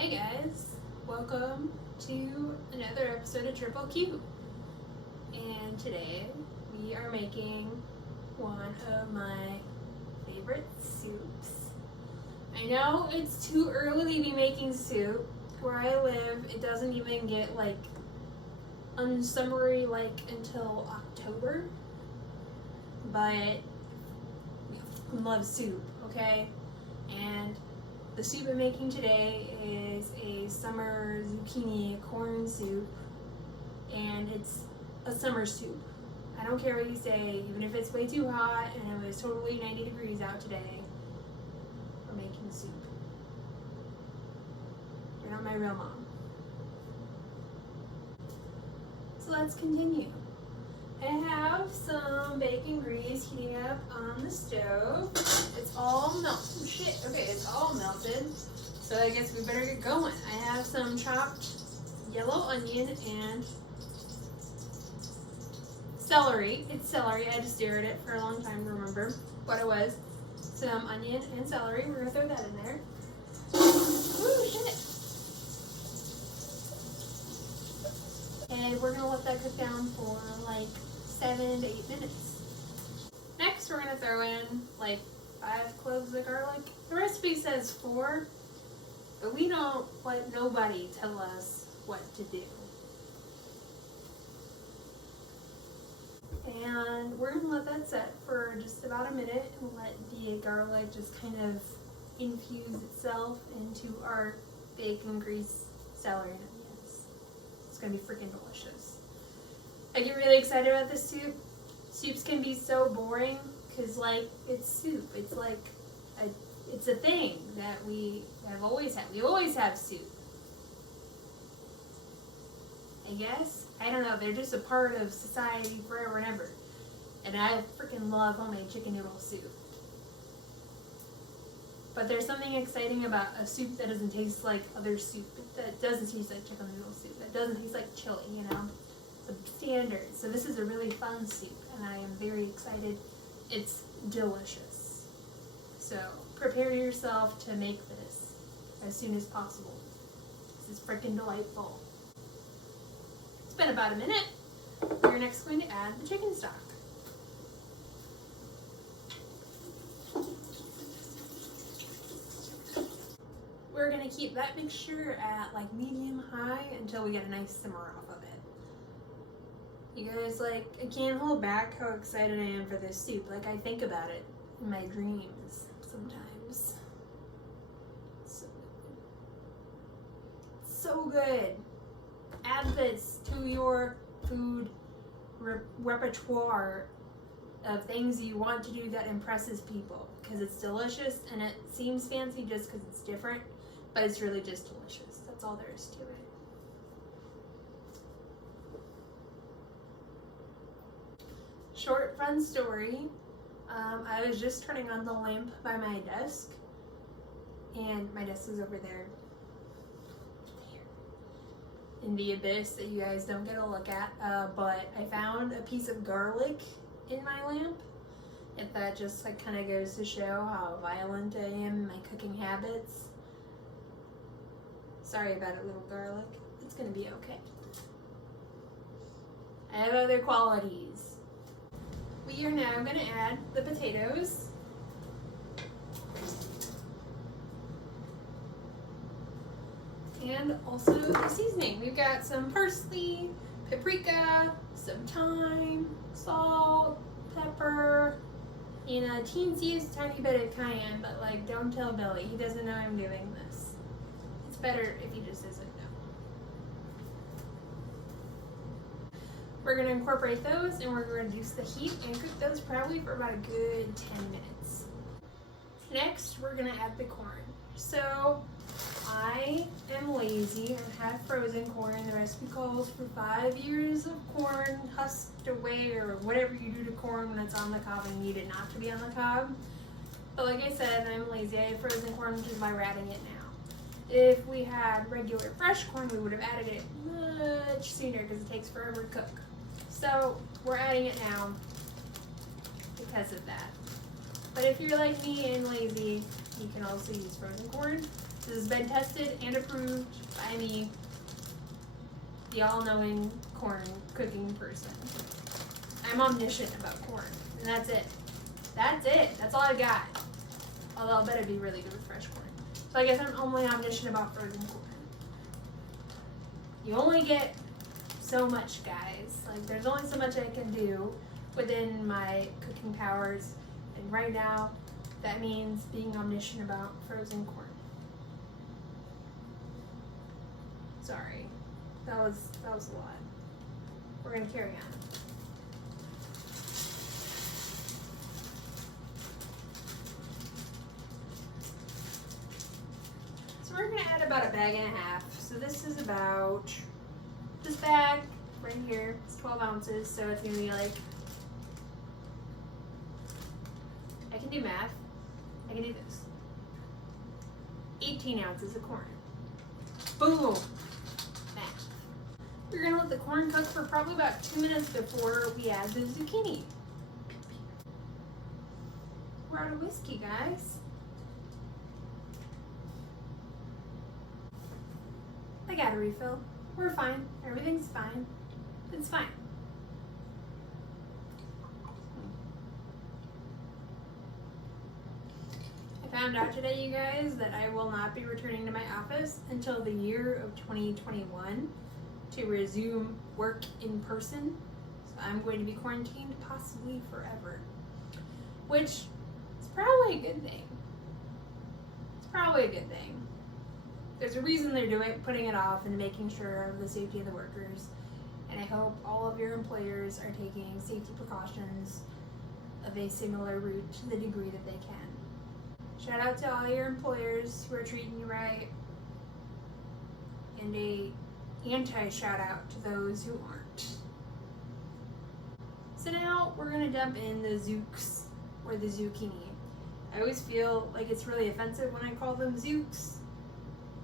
Hey guys, welcome to another episode of Triple Q. And today we are making one of my favorite soups. I know it's too early to be making soup. Where I live, it doesn't even get unsummery until October. But I love soup, okay? And the soup I'm making today is a summer zucchini corn soup, and it's a summer soup. I don't care what you say, even if it's way too hot and it was totally 90 degrees out today, we're making soup. You're not my real mom. So let's continue. I have some bacon grease heating up on the stove. It's all melted. Shit, okay, it's all melted. So I guess we better get going. I have some chopped yellow onion and celery. It's celery. I just stared at it for a long time to remember what it was. Some onion and celery. We're gonna throw that in there. Ooh, shit. And we're gonna let that cook down for 7 to 8 minutes. Next, we're gonna throw in 5 cloves of garlic. The recipe says 4, but we don't let nobody tell us what to do. And we're gonna let that set for just about a minute and let the garlic just kind of infuse itself into our bacon grease, celery, and onions. It's gonna be freaking delicious. I get really excited about this soup. Soups can be so boring because it's soup. It's a thing that we have always had. We always have soup. I guess. I don't know. They're just a part of society forever and ever. And I freaking love homemade chicken noodle soup. But there's something exciting about a soup that doesn't taste like other soup. That doesn't taste like chicken noodle soup. That doesn't taste like chili, The standard. So this is a really fun soup, and I am very excited. It's delicious. So prepare yourself to make this as soon as possible. This is freaking delightful. It's been about a minute. We're next going to add the chicken stock. We're going to keep that mixture at medium high until we get a nice simmer off of it. You guys, I can't hold back how excited I am for this soup. I think about it in my dreams sometimes. So good. Add this to your food repertoire of things you want to do that impresses people. Because it's delicious, and it seems fancy just because it's different, but it's really just delicious. That's all there is to it. Short fun story. I was just turning on the lamp by my desk, and my desk is over there in the abyss that you guys don't get a look at, but I found a piece of garlic in my lamp. If that just kind of goes to show how violent I am in my cooking habits. Sorry about it, little garlic. It's gonna be okay. I have other qualities. We are now going to add the potatoes. And also the seasoning. We've got some parsley, paprika, some thyme, salt, pepper, and a teensy tiny bit of cayenne, but don't tell Billy. He doesn't know I'm doing this. It's better if he just doesn't know. We're going to incorporate those, and we're going to reduce the heat and cook those probably for about a good 10 minutes. Next, we're going to add the corn. So, I am lazy and have frozen corn. The recipe calls for 5 years of corn husked away, or whatever you do to corn when it's on the cob and need it not to be on the cob. But like I said, I'm lazy. I have frozen corn, which is why we're adding it now. If we had regular fresh corn, we would have added it much sooner because it takes forever to cook. So we're adding it now because of that. But if you're like me and lazy, you can also use frozen corn. This has been tested and approved by me, the all-knowing corn cooking person. I'm omniscient about corn, and that's it. That's it. That's all I got. Although I bet it'd be really good with fresh corn. So I guess I'm only omniscient about frozen corn. You only get so much, guys. Like, there's only so much I can do within my cooking powers. And right now, that means being omniscient about frozen corn. Sorry. That was a lot. We're gonna carry on. So we're gonna add about a bag and a half. So this is about, this bag right here, it's 12 ounces, so it's gonna be like, I can do math, I can do this. 18 ounces of corn. Boom! Math. We're gonna let the corn cook for probably about 2 minutes before we add the zucchini. We're out of whiskey, guys. I got a refill. We're fine. Everything's fine. It's fine. I found out today, you guys, that I will not be returning to my office until the year of 2021 to resume work in person. So I'm going to be quarantined possibly forever, which is probably a good thing. It's probably a good thing. There's a reason they're putting it off and making sure of the safety of the workers. And I hope all of your employers are taking safety precautions of a similar route to the degree that they can. Shout out to all your employers who are treating you right. And a anti-shout out to those who aren't. So now we're gonna dump in the zooks, or the zucchini. I always feel like it's really offensive when I call them zooks,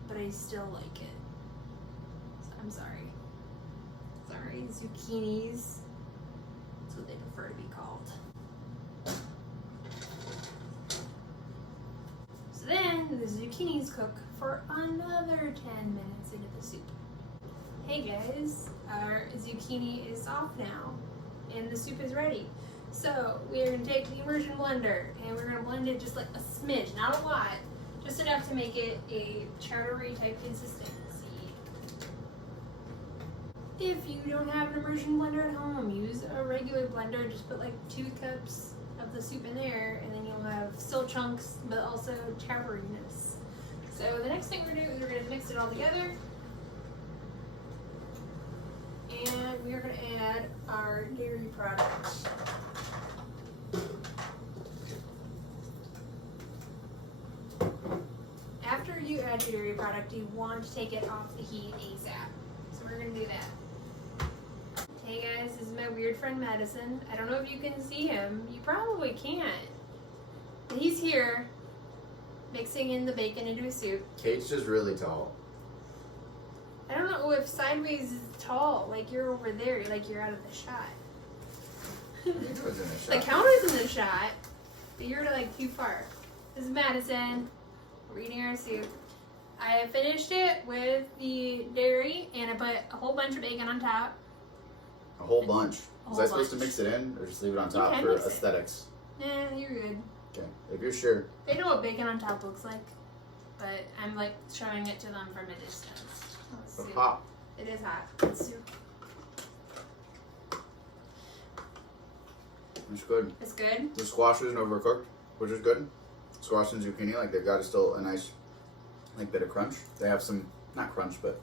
but I still like it. So I'm sorry. Sorry, zucchinis. That's what they prefer to be called. So then the zucchinis cook for another 10 minutes into the soup. Hey guys, our zucchini is soft now and the soup is ready. So we are gonna take the immersion blender and we're gonna blend it just like a smidge, not a lot, just enough to make it a chowdery type consistency. If you don't have an immersion blender at home, use a regular blender. Just put like 2 cups of the soup in there and then you'll have still chunks but also chowderiness. So the next thing we're doing is we're going to mix it all together. And we are going to add our dairy products. After you add your dairy product, you want to take it off the heat ASAP. So we're going to do that. Hey guys, this is my weird friend Madison. I don't know if you can see him. You probably can't. But he's here, mixing in the bacon into a soup. Kate's just really tall. I don't know if sideways is tall, like you're over there, like you're out of the shot. The counter's in the shot, but you're like too far. This is Madison. We're eating our soup. I finished it with the dairy and I put a whole bunch of bacon on top. A whole bunch. Was I supposed to mix it in or just leave it on top for aesthetics? Nah, you're good. Okay, if you're sure. They know what bacon on top looks like, but I'm like showing it to them from a distance. It's hot. It is hot. It's soup. It's good. It's good? The squash isn't overcooked, which is good. Squash and zucchini, like they've got still a nice like bit of crunch. They have some, not crunch, but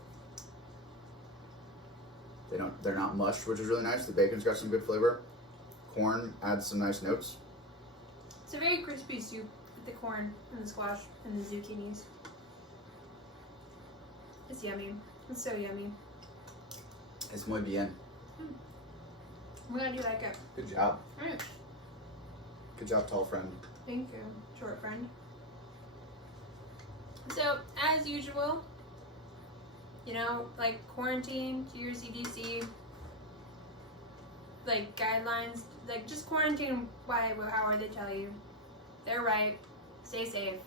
they're not mushed, which is really nice. The bacon's got some good flavor. Corn adds some nice notes. It's a very crispy soup with the corn and the squash and the zucchinis. It's yummy. It's so yummy. It's muy bien. I'm glad you like it. Good job. Alright. Good job, tall friend. Thank you, short friend. So, as usual, you know, like quarantine to your CDC, like guidelines, like just quarantine by however they tell you. They're right. Stay safe.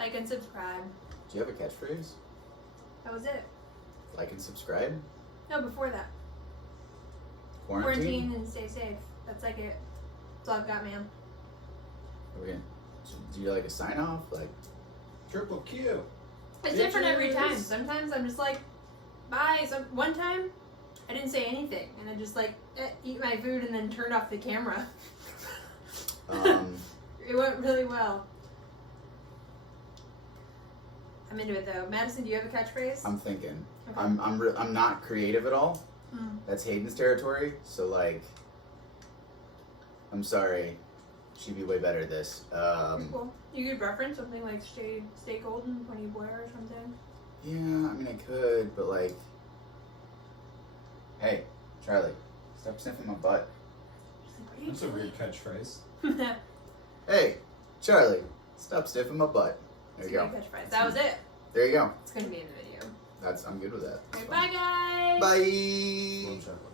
Like and subscribe. Do you have a catchphrase? That was it. Like and subscribe? No, before that. Quarantine? Quarantine and stay safe. That's like it. That's all I've got, man. Okay. Do you like a sign off? Like, Triple Q. It's different every time. Bitches. Sometimes I'm just like, bye. One time, I didn't say anything, and I just like eat my food and then turned off the camera. It went really well. I'm into it though. Madison, do you have a catchphrase? I'm thinking. Okay. I'm not creative at all. Mm. That's Hayden's territory. So like, I'm sorry. She'd be way better at this. Cool. You could reference something like stay golden, Tony Blair or something. Yeah, I mean I could, but like, hey, Charlie, stop sniffing my butt. That's a weird catchphrase. Hey, Charlie, stop sniffing my butt. There you go. Catchphrase. That was it. There you go. It's gonna be in the video. I'm good with that. Okay, bye guys. Bye. Little chocolate.